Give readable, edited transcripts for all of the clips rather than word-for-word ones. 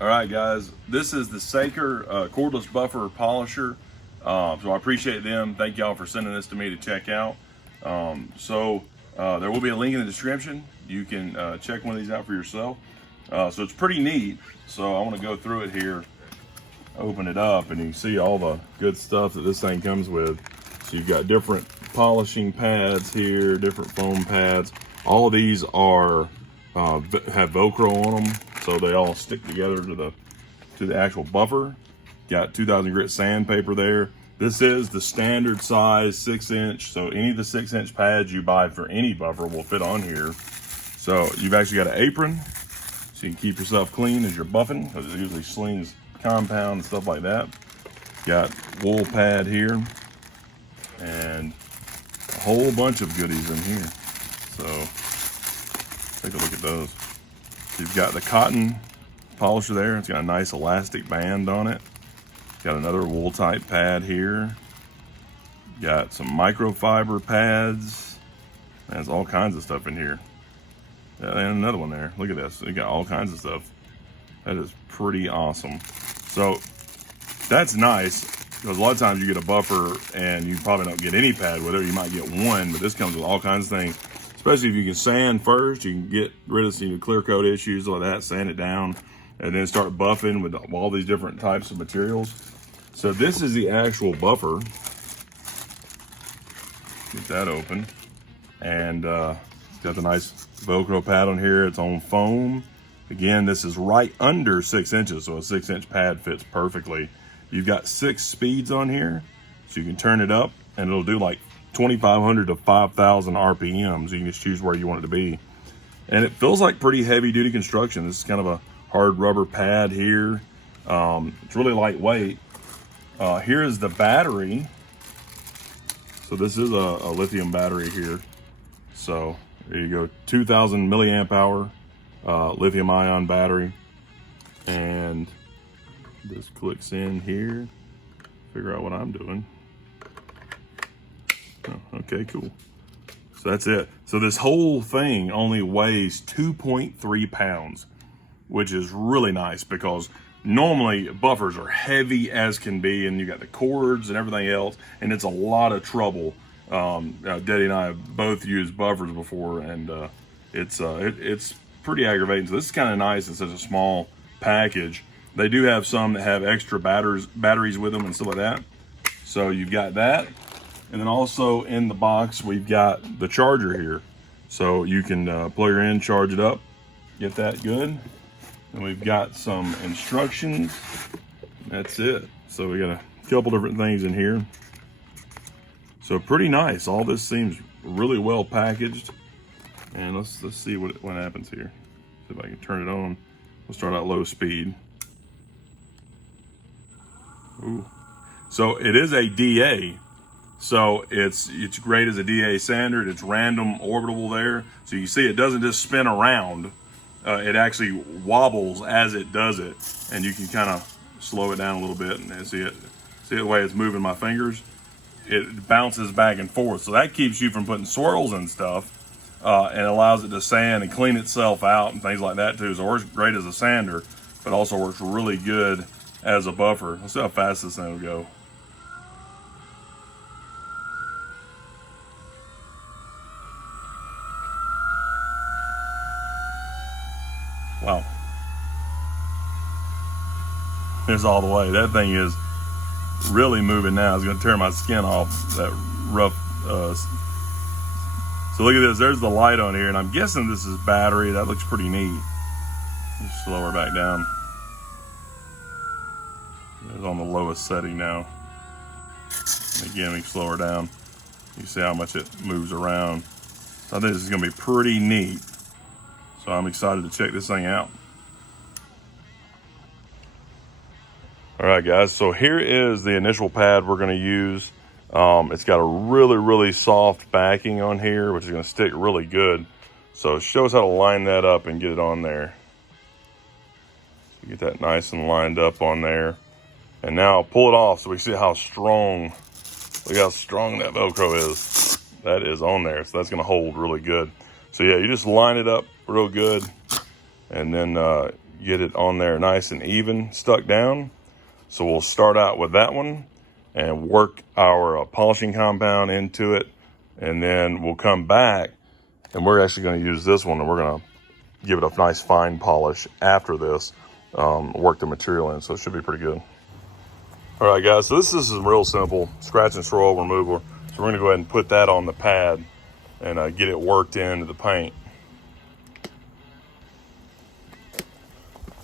All right, guys, this is the Saker Cordless Buffer Polisher. So I appreciate them. Thank y'all for sending this to me to check out. There will be a link in the description. You can check one of these out for yourself. So it's pretty neat. So I want to go through it here, open it up, and you can see all the good stuff that this thing comes with. So you've got different polishing pads here, different foam pads. All of these are have Velcro on them, so they all stick together to the actual buffer. Got 2000 grit sandpaper there. This is the standard size 6-inch, so any of the 6-inch pads you buy for any buffer will fit on here. So you've actually got an apron, so you can keep yourself clean as you're buffing, because it usually slings compound and stuff like that. Got wool pad here, and a whole bunch of goodies in here. So take a look at those. You've got the cotton polisher there. It's got a nice elastic band on it. Got another wool type pad here. Got some microfiber pads. There's all kinds of stuff in here. And another one there. Look at this. You got all kinds of stuff. That is pretty awesome. So that's nice, because a lot of times you get a buffer and you probably don't get any pad with it. You might get one, but this comes with all kinds of things. Especially if you can sand first, you can get rid of some clear coat issues like that, sand it down, and then start buffing with all these different types of materials. So this is the actual buffer. Get that open. And it's got the nice Velcro pad on here. It's on foam. Again, this is right under 6 inches, so a 6-inch pad fits perfectly. You've got 6 speeds on here, so you can turn it up, and it'll do like 2,500 to 5,000 RPMs. You can just choose where you want it to be. And it feels like pretty heavy duty construction. This is kind of a hard rubber pad here. It's really lightweight. Here is the battery. So this is a lithium battery here. So there you go, 2,000 milliamp hour lithium ion battery. And this clicks in here. Figure out what I'm doing. Oh, okay, cool. So that's it. So this whole thing only weighs 2.3 pounds, which is really nice, because normally buffers are heavy as can be, and you got the cords and everything else, and it's a lot of trouble. Daddy and I have both used buffers before, and it's pretty aggravating. So this is kind of nice in such a small package. They do have some that have extra batteries with them and stuff like that. So you've got that. And then also in the box, we've got the charger here. So you can plug her in, charge it up, get that good. And we've got some instructions. That's it. So we got a couple different things in here. So pretty nice. All this seems really well packaged. And let's see what happens here. See if I can turn it on. We'll start out low speed. Ooh. So it is a DA. So it's great as a DA sander. It's random orbital there. So you see it doesn't just spin around. It actually wobbles as it does it. And you can kind of slow it down a little bit and see the way it's moving my fingers. It bounces back and forth. So that keeps you from putting swirls and stuff, and allows it to sand and clean itself out and things like that too. So it works great as a sander, but also works really good as a buffer. Let's see how fast this thing will go. Wow. It's all the way. That thing is really moving now. It's gonna tear my skin off, that rough. So look at this, there's the light on here, and I'm guessing this is battery. That looks pretty neat. Just slow her back down. It's on the lowest setting now. And again, we slow her down. You see how much it moves around. So I think this is gonna be pretty neat. So I'm excited to check this thing out. All right, guys, so here is the initial pad we're gonna use. It's got a really soft backing on here, which is gonna stick really good. So show us how to line that up and get it on there. So get that nice and lined up on there. And now I'll pull it off so we see how strong, look how strong that Velcro is. That is on there, so that's gonna hold really good. So yeah, you just line it up real good, and then get it on there nice and even, stuck down. So we'll start out with that one and work our polishing compound into it. And then we'll come back and we're actually going to use this one and we're going to give it a nice fine polish after this, work the material in. So it should be pretty good. All right, guys, so this is real simple scratch and swirl remover. So we're going to go ahead and put that on the pad and get it worked into the paint.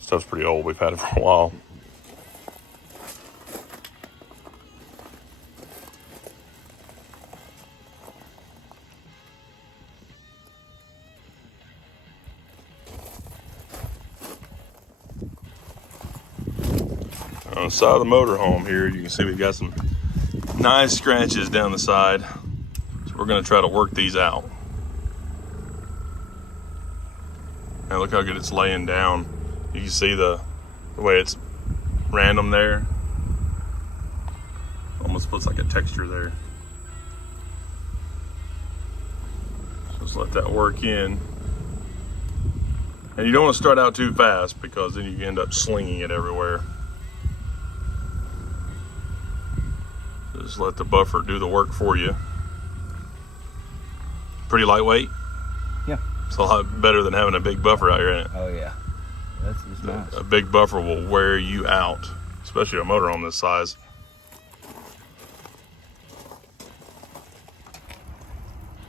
Stuff's pretty old. We've had it for a while. On the side of the motorhome here, you can see we've got some nice scratches down the side. So we're going to try to work these out. And look how good it's laying down. You can see the way it's random there. Almost puts like a texture there. So just let that work in. And you don't want to start out too fast because then you end up slinging it everywhere. Just let the buffer do the work for you. Pretty lightweight. Yeah. It's a lot better than having a big buffer out here, ain't it? Oh yeah. That's nice. A big buffer will wear you out, especially a motorhome this size.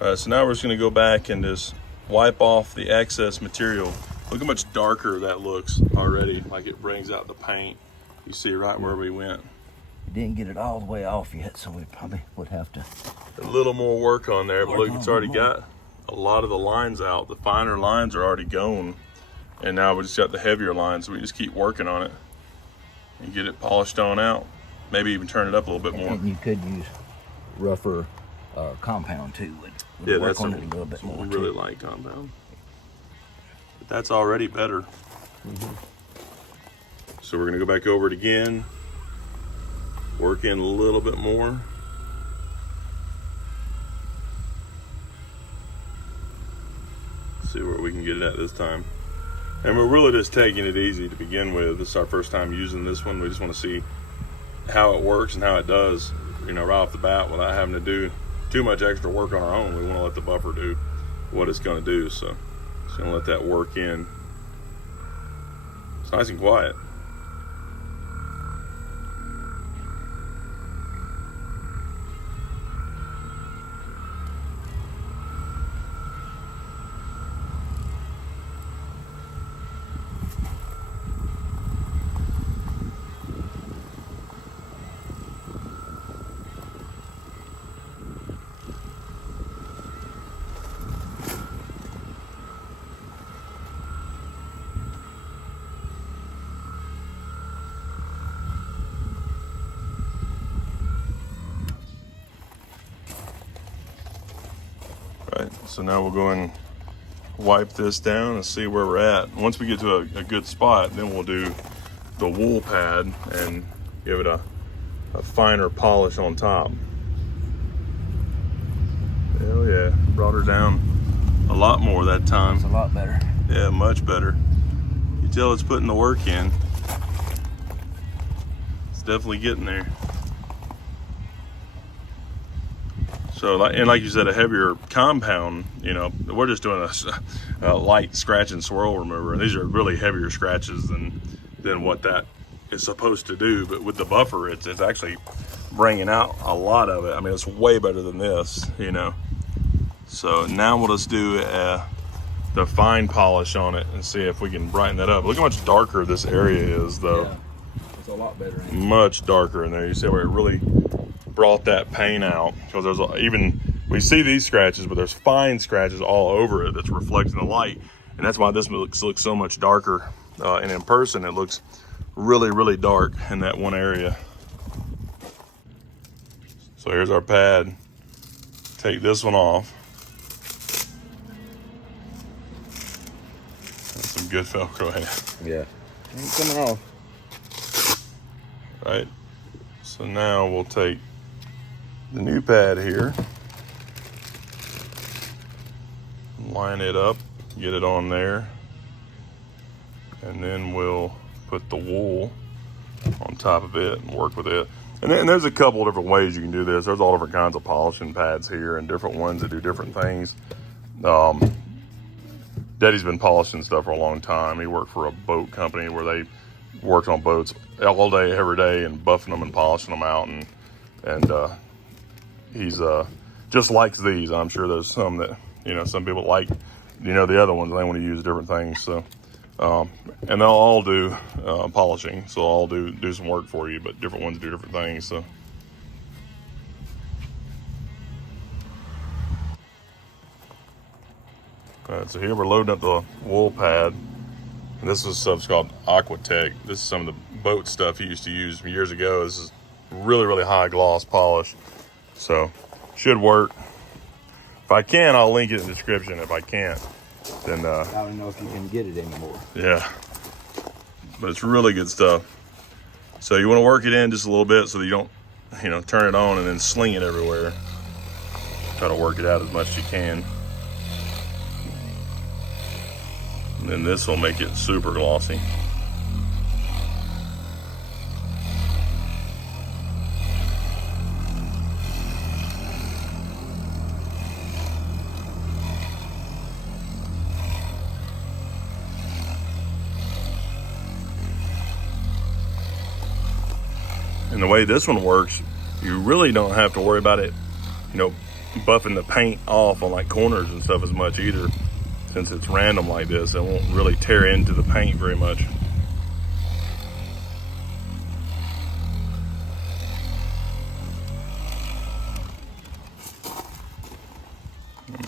All right, so now we're just gonna go back and just wipe off the excess material. Look how much darker that looks already, like it brings out the paint. You see right where we went. We didn't get it all the way off yet, so we probably would have to. A little more work on there, but look, it's already got a lot of the lines out. The finer lines are already gone. And now we just got the heavier lines, so we just keep working on it and get it polished on out. Maybe even turn it up a little bit more. And you could use rougher compound too. Yeah, work that's on it a little bit more. Really light compound. But that's already better. So we're gonna go back over it again, work in a little bit more. See where we can get it at this time. And we're really just taking it easy to begin with. This is our first time using this one. We just want to see how it works and how it does, you know, right off the bat without having to do too much extra work on our own. We want to let the buffer do what it's going to do. So just going to let that work in. It's nice and quiet. Right, so now we'll go and wipe this down and see where we're at. Once we get to a good spot, then we'll do the wool pad and give it a finer polish on top. Hell yeah, brought her down a lot more that time. It's a lot better. Yeah, much better. You tell it's putting the work in. It's definitely getting there. So, like you said, a heavier compound, you know, we're just doing a light scratch and swirl remover. And these are really heavier scratches than what that is supposed to do. But with the buffer, it's actually bringing out a lot of it. I mean, it's way better than this, you know. So now we'll just do the fine polish on it and see if we can brighten that up. Look how much darker this area is, though. Yeah, it's a lot better. Much darker in there. You see where it really brought that paint out, because there's even, we see these scratches, but there's fine scratches all over it that's reflecting the light, and that's why this looks so much darker. And in person, it looks really, really dark in that one area. So here's our pad. Take this one off. That's some good Velcro in it. Yeah, ain't coming off. Right. So now we'll take the new pad here, line it up, get it on there. and then we'll put the wool on top of it and work with it. And there's a couple of different ways you can do this. There's all different kinds of polishing pads here and different ones that do different things. Daddy's been polishing stuff for a long time. He worked for a boat company where they worked on boats all day, every day, and buffing them and polishing them out. And he's just likes these. I'm sure there's some that, you know, some people like, you know, the other ones, they want to use different things. So, and they'll all do polishing. So I'll do some work for you, but different ones do different things. So. So here we're loading up the wool pad. And this is stuff's called Aquatech. This is some of the boat stuff he used to use years ago. This is really, really high gloss polish. So should work. If I can, I'll link it in the description. If I can't, then I don't know if you can get it anymore. Yeah, but it's really good stuff. So you want to work it in just a little bit so that you don't, you know, turn it on and then sling it everywhere. Try to work it out as much as you can. And then this will make it super glossy. And the way this one works, you really don't have to worry about it, you know, buffing the paint off on like corners and stuff as much either. Since it's random like this, it won't really tear into the paint very much.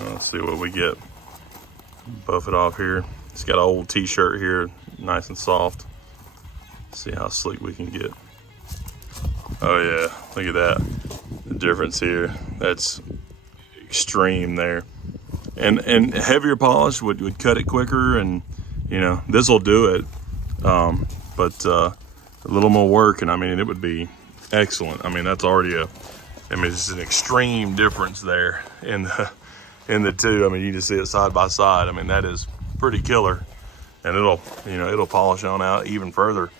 Let's see what we get. Buff it off here. It's got an old t-shirt here, nice and soft. See how slick we can get. Oh yeah, look at that. The difference here. That's extreme there. And heavier polish would cut it quicker, and you know, this will do it. But a little more work, and I mean, it would be excellent. I mean, that's already it's an extreme difference there in the two. I mean, you just see it side by side. I mean, that is pretty killer, and it'll polish on out even further.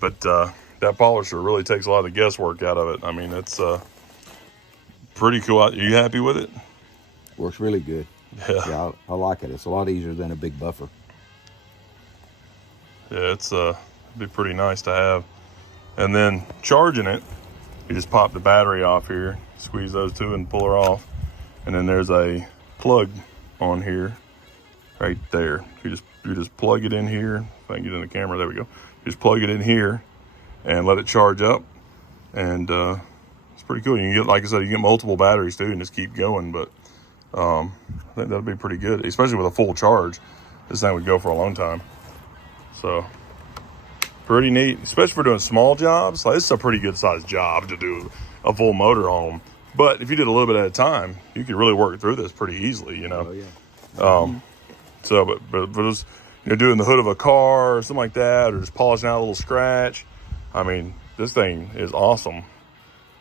But that polisher really takes a lot of the guesswork out of it. I mean, it's pretty cool. Are you happy with it? Works really good. Yeah, I like it. It's a lot easier than a big buffer. Yeah, it's be pretty nice to have. And then charging it, you just pop the battery off here, squeeze those two and pull her off. And then there's a plug on here, right there. You just plug it in here. If I can get in the camera, there we go. Just plug it in here and let it charge up. And it's pretty cool. You can get, like I said, you can get multiple batteries too and just keep going. But I think that'll be pretty good, especially with a full charge. This thing would go for a long time. So pretty neat, especially for doing small jobs. Like, this is a pretty good sized job to do a full motor on them. But if you did a little bit at a time, you could really work through this pretty easily, you know. Oh, yeah. So, but for just, you know, doing the hood of a car or something like that, or just polishing out a little scratch, I mean, this thing is awesome.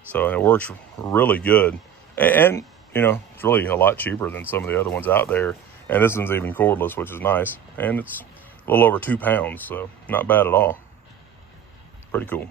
So it works really good, and you know, it's really a lot cheaper than some of the other ones out there. And this one's even cordless, which is nice. And it's a little over 2 pounds, so not bad at all. Pretty cool.